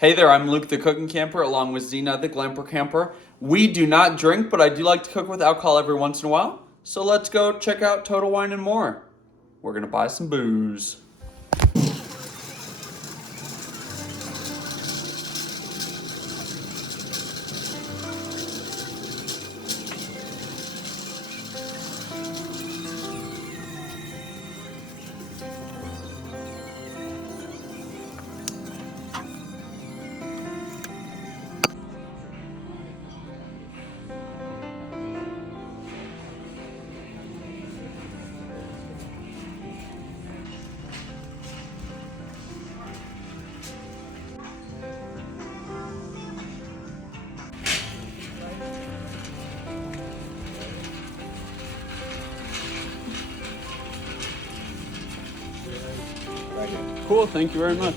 Hey there, I'm Luke the Cooking Camper along with Zena the Glamper Camper. We do not drink, but I do like to cook with alcohol every once in a while. So let's go check out Total Wine and More. We're gonna buy some booze. Cool, thank you very much.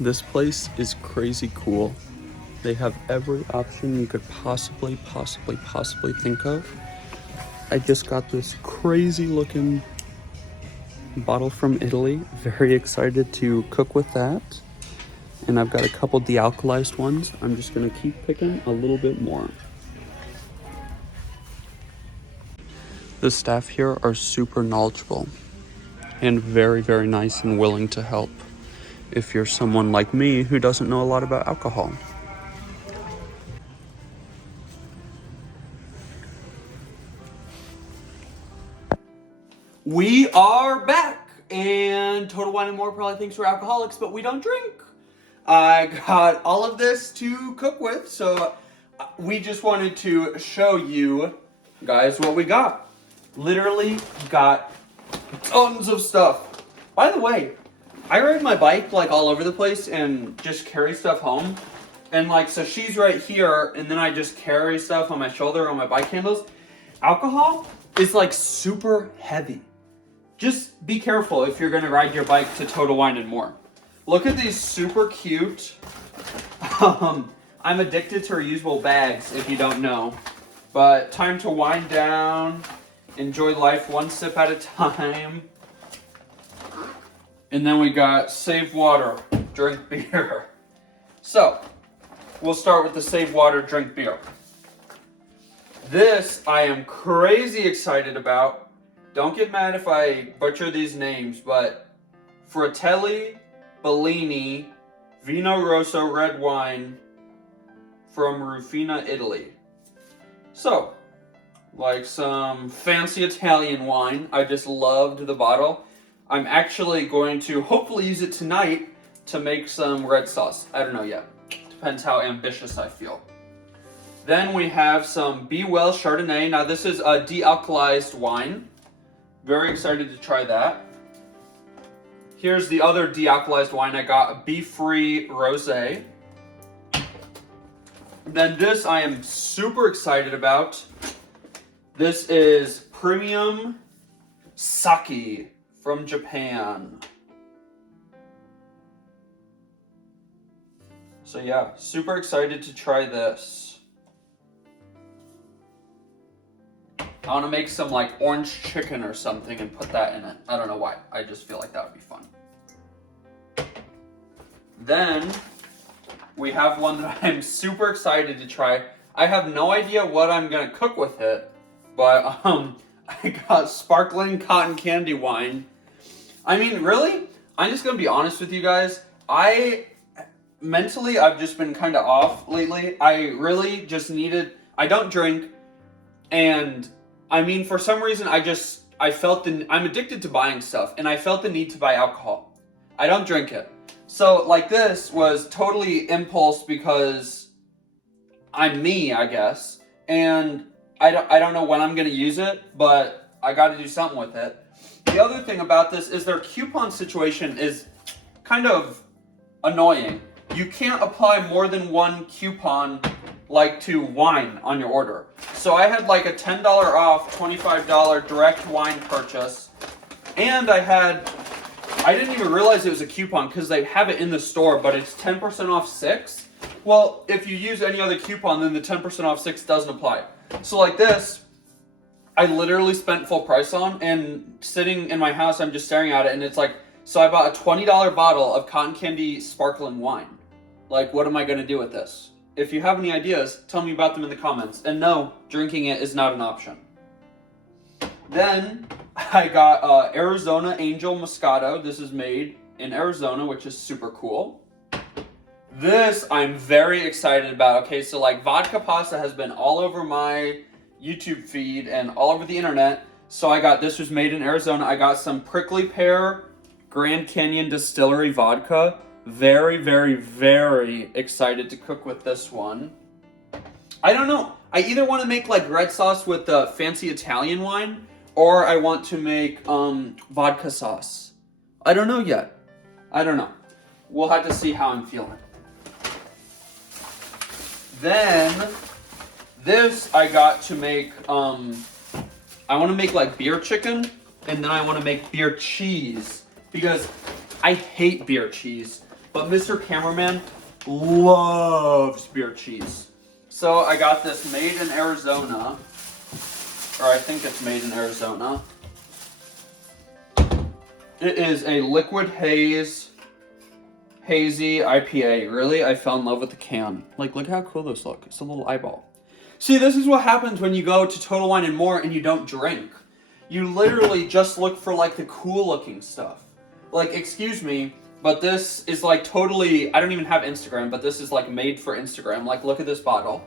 This place is crazy cool. They have every option you could possibly think of. I just got this crazy looking bottle from Italy. Very excited to cook with that. And I've got a couple dealcoholized ones. I'm just gonna keep picking a little bit more. The staff here are super knowledgeable and very, very nice and willing to help if you're someone like me who doesn't know a lot about alcohol. We are back, and Total Wine and More probably thinks we're alcoholics, but we don't drink. I got all of this to cook with, so we just wanted to show you guys what we got. Literally got tons of stuff. By the way, I ride my bike like all over the place and just carry stuff home. And like, so she's right here, and then I just carry stuff on my shoulder on my bike handles. Alcohol is like super heavy. Just be careful if you're gonna ride your bike to Total Wine and More. Look at these super cute, I'm addicted to reusable bags if you don't know. But time to wind down, enjoy life one sip at a time. And then we got save water, drink beer. So, we'll start with the save water, drink beer. This I am crazy excited about. Don't get mad if I butcher these names, but Fratelli Bellini Vino Rosso red wine from Rufina, Italy. So, like some fancy Italian wine. I just loved the bottle. I'm actually going to hopefully use it tonight to make some red sauce. I don't know yet. Depends how ambitious I feel. Then we have some Be Well Chardonnay. Now this is a dealcoholized wine. Very excited to try that. Here's the other dealcoholized wine I got, Be Free Rosé. Then this I am super excited about. This is Premium Sake from Japan. So yeah, super excited to try this. I want to make some like orange chicken or something and put that in it. I don't know why. I just feel like that would be fun. Then we have one that I'm super excited to try. I have no idea what I'm going to cook with it, but I got sparkling cotton candy wine. I mean, really? I'm just going to be honest with you guys. Mentally, I've just been kind of off lately. I really just I don't drink, and I mean, for some reason, I'm addicted to buying stuff, and I felt the need to buy alcohol. I don't drink it. So, like, this was totally impulse because I'm me, I guess, and I don't know when I'm going to use it, but I got to do something with it. The other thing about this is their coupon situation is kind of annoying. You can't apply more than one coupon like to wine on your order. So I had like a $10 off, $25 direct wine purchase, and I didn't even realize it was a coupon because they have it in the store, but it's 10% off 6. Well, if you use any other coupon, then the 10% off 6 doesn't apply. So like this, I literally spent full price on, and sitting in my house, I'm just staring at it, and it's like, so I bought a $20 bottle of cotton candy sparkling wine. Like, what am I going to do with this? If you have any ideas, tell me about them in the comments. And no, drinking it is not an option. Then I got Arizona Angel Moscato. This is made in Arizona, which is super cool. This I'm very excited about. Okay, so like vodka pasta has been all over my YouTube feed and all over the internet. So I got, this was made in Arizona. I got some Prickly Pear Grand Canyon Distillery vodka. Very, very, very excited to cook with this one. I don't know. I either want to make like red sauce with the fancy Italian wine, or I want to make vodka sauce. I don't know yet. I don't know. We'll have to see how I'm feeling. Then this I got to make, I want to make like beer chicken, and then I want to make beer cheese, because I hate beer cheese, but Mr. Cameraman loves beer cheese. So I got this made in Arizona, or I think it's made in Arizona. It is a liquid hazy IPA. Really, I fell in love with the can. Like, look how cool those look. It's a little eyeball. See, this is what happens when you go to Total Wine & More and you don't drink. You literally just look for like the cool looking stuff. Like, excuse me, but this is like totally, I don't even have Instagram, but this is like made for Instagram. Like, look at this bottle.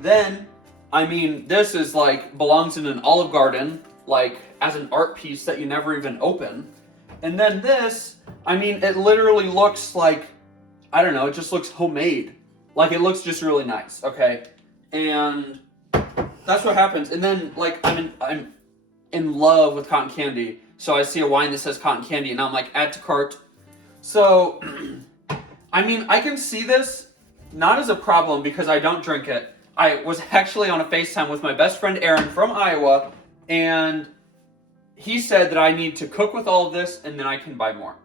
Then, I mean, this is like, belongs in an Olive Garden, like as an art piece that you never even open. And then this, I mean, it literally looks like, I don't know, it just looks homemade. Like, it looks just really nice, okay? And that's what happens. And then, like, I'm in love with cotton candy. So I see a wine that says cotton candy, and I'm like, add to cart. So, I mean, I can see this not as a problem because I don't drink it. I was actually on a FaceTime with my best friend Aaron from Iowa, and he said that I need to cook with all of this, and then I can buy more.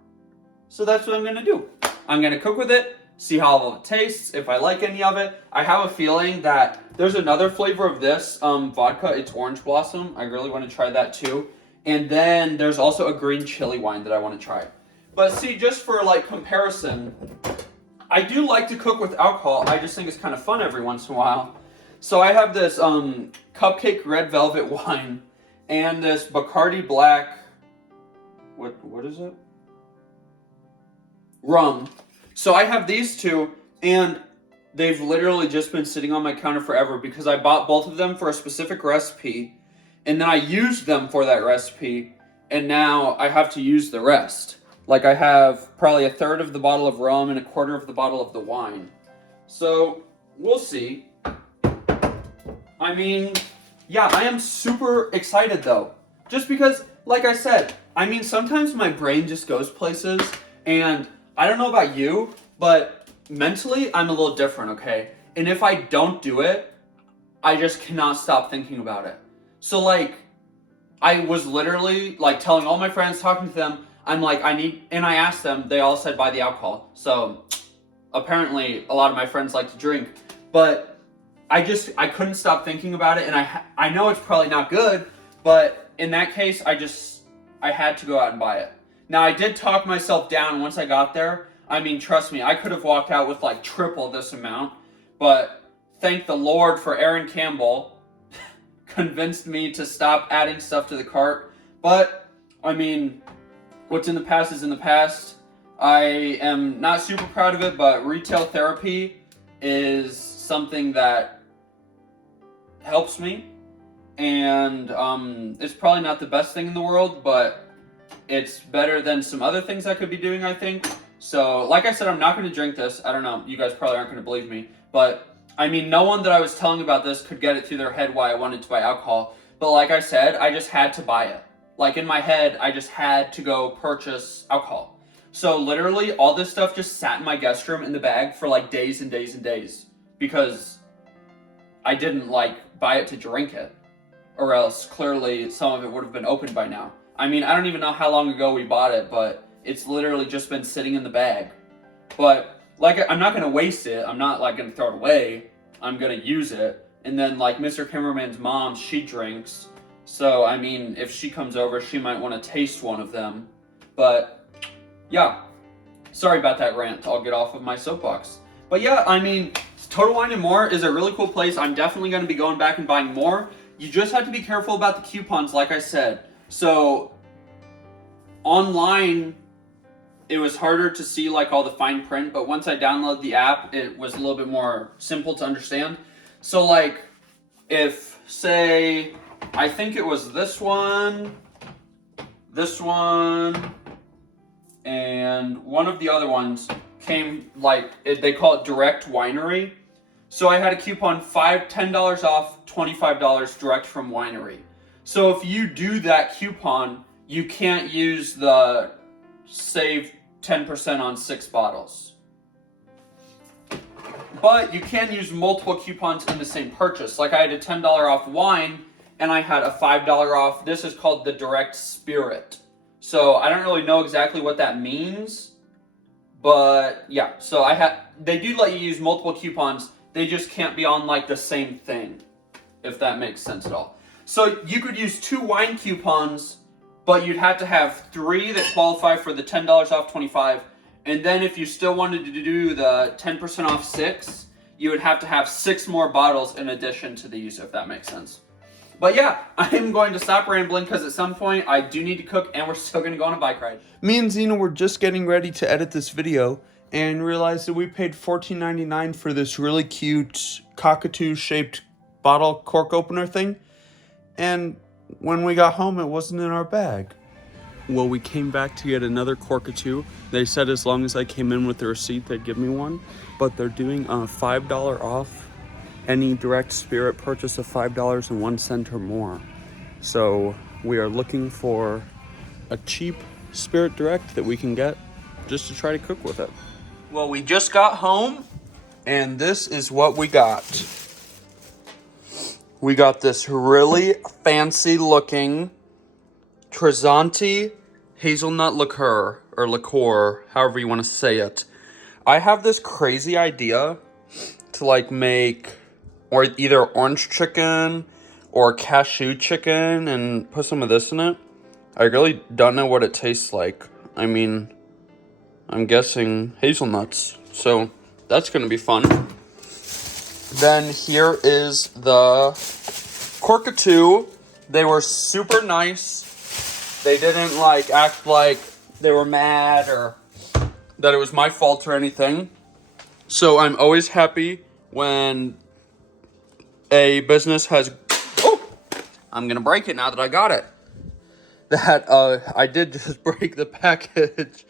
So that's what I'm going to do. I'm going to cook with it, see how all of it tastes, if I like any of it. I have a feeling that there's another flavor of this vodka. It's Orange Blossom. I really want to try that too. And then there's also a green chili wine that I want to try. But see, just for like comparison, I do like to cook with alcohol. I just think it's kind of fun every once in a while. So I have this Cupcake Red Velvet wine and this Bacardi Black, what is it? Rum. So I have these two, and they've literally just been sitting on my counter forever because I bought both of them for a specific recipe, and then I used them for that recipe, and now I have to use the rest. Like, I have probably a third of the bottle of rum and a quarter of the bottle of the wine. So, we'll see. I mean, yeah, I am super excited though. Just because, like I said, I mean, sometimes my brain just goes places, and I don't know about you, but mentally, I'm a little different, okay? And if I don't do it, I just cannot stop thinking about it. So, like, I was literally, like, telling all my friends, talking to them, I'm like, and I asked them, they all said buy the alcohol. So, apparently, a lot of my friends like to drink. But I couldn't stop thinking about it, and I know it's probably not good, but in that case, I had to go out and buy it. Now, I did talk myself down once I got there. I mean, trust me, I could have walked out with like triple this amount, but thank the Lord for Aaron Campbell convinced me to stop adding stuff to the cart. But, I mean, what's in the past is in the past. I am not super proud of it, but retail therapy is something that helps me, and it's probably not the best thing in the world, but it's better than some other things I could be doing, I think. So, like I said, I'm not going to drink this. I don't know. You guys probably aren't going to believe me. But, I mean, no one that I was telling about this could get it through their head why I wanted to buy alcohol. But like I said, I just had to buy it. Like, in my head, I just had to go purchase alcohol. So, literally, all this stuff just sat in my guest room in the bag for, like, days and days and days. Because I didn't, like, buy it to drink it. Or else, clearly, some of it would have been opened by now. I mean, I don't even know how long ago we bought it, but it's literally just been sitting in the bag. But like, I'm not gonna waste it. I'm not like gonna throw it away. I'm gonna use it. And then like Mr. Kimmerman's mom, she drinks. So I mean, if she comes over, she might want to taste one of them. But yeah, sorry about that rant. I'll get off of my soapbox. But yeah, I mean, Total Wine & More is a really cool place. I'm definitely going to be going back and buying more. You just have to be careful about the coupons, like I said. So online, it was harder to see like all the fine print, but once I downloaded the app, it was a little bit more simple to understand. So like, if say, I think it was this one, and one of the other ones came like, they call it Direct Winery. So I had a coupon, $10 off, $25 direct from winery. So if you do that coupon, you can't use the save 10% on 6 bottles. But you can use multiple coupons in the same purchase. Like I had a $10 off wine and I had a $5 off. This is called the Direct Spirit. So I don't really know exactly what that means. But yeah, so they do let you use multiple coupons. They just can't be on like the same thing, if that makes sense at all. So you could use 2 wine coupons, but you'd have to have 3 that qualify for the $10 off 25. And then if you still wanted to do the 10% off 6, you would have to have 6 more bottles in addition to these, if that makes sense. But yeah, I'm going to stop rambling because at some point I do need to cook and we're still going to go on a bike ride. Me and Zena were just getting ready to edit this video and realized that we paid $14.99 for this really cute cockatoo-shaped bottle cork opener thing. And when we got home, it wasn't in our bag. Well, we came back to get another corkatoo. They said as long as I came in with the receipt, they'd give me one. But they're doing a $5 off any Direct Spirit purchase of $5.01 or more. So we are looking for a cheap Spirit Direct that we can get just to try to cook with it. Well, we just got home, and this is what we got. We got this really fancy looking Trizanti hazelnut liqueur, or liqueur, however you want to say it. I have this crazy idea to like make or either orange chicken or cashew chicken and put some of this in it. I really don't know what it tastes like. I mean, I'm guessing hazelnuts. So that's going to be fun. Then here is the corkatoo. They were super nice. They didn't like act like they were mad or that it was my fault or anything. So I'm always happy when a business has, oh, I'm gonna break it now that I got it. That I did just break the package.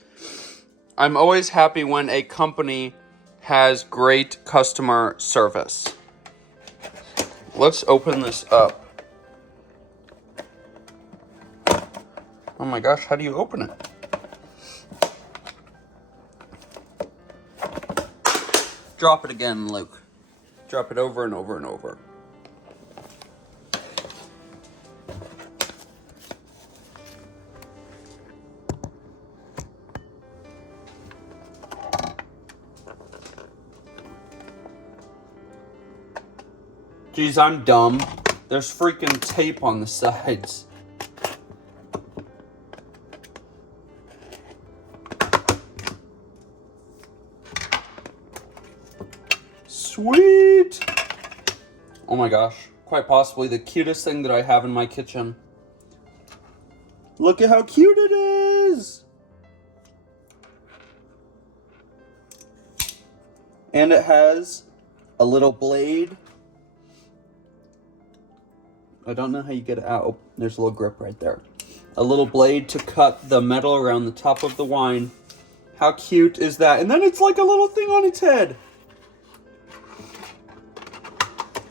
I'm always happy when a company has great customer service. Let's open this up. Oh my gosh, how do you open it? Drop it again, Luke. Drop it over and over and over. Geez, I'm dumb. There's freaking tape on the sides. Sweet! Oh my gosh, quite possibly the cutest thing that I have in my kitchen. Look at how cute it is! And it has a little blade. I don't know how you get it out. Oh, there's a little grip right there. A little blade to cut the metal around the top of the wine. How cute is that? And then it's like a little thing on its head.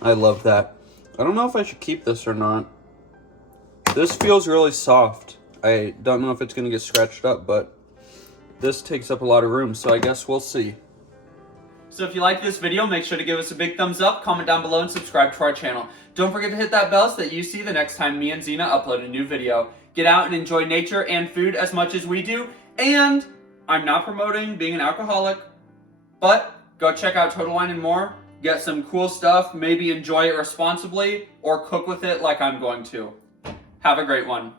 I love that. I don't know if I should keep this or not. This feels really soft. I don't know if it's going to get scratched up, but this takes up a lot of room, so I guess we'll see. So if you like this video, make sure to give us a big thumbs up, comment down below, and subscribe to our channel. Don't forget to hit that bell so that you see the next time me and Zena upload a new video. Get out and enjoy nature and food as much as we do. And I'm not promoting being an alcoholic. But go check out Total Wine and More. Get some cool stuff. Maybe enjoy it responsibly or cook with it like I'm going to. Have a great one.